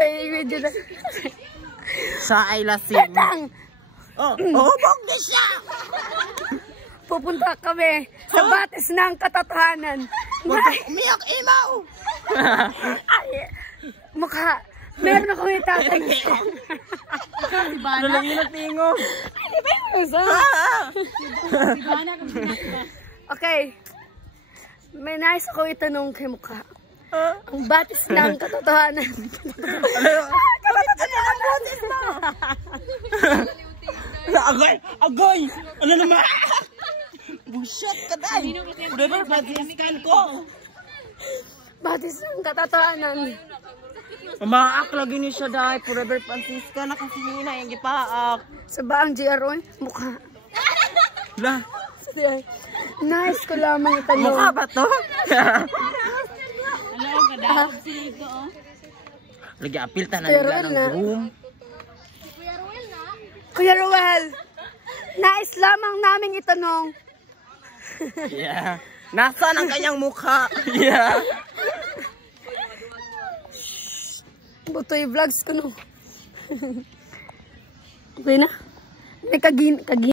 Medyo na. Siya ay lasing. Oh, bongga siya! Pupunta kami sa batis ng katotohanan. Huwag kang umiyak, imaw! Ay, mukha. Meron akong itatag. Ano lang yung natingo? Ay, ba yung okay. May nais ako itanong kay mukha. Ang batis ng katotohanan. Katotohanan ang batis mo! Agoy! Agoy! Ano naman? Bullshit ka tayo! Forever Franciscan ko! Batis ng katotohanan. Umaak lagi ni siya dahil Forever Franciscan na kasi nina yung gipaak. Sa baang GR1, mukha. Lah? Nice ko lamang itanong. Mukha ba to? Hello, kadawag sila ito, oh. Lagi apil ta na nila ng room. Kuya Ruel, nais lamang naming itanong. Yeah. Nasaan ang kanyang mukha? Yeah. Butoy vlogs ko no. Okay na? May kagin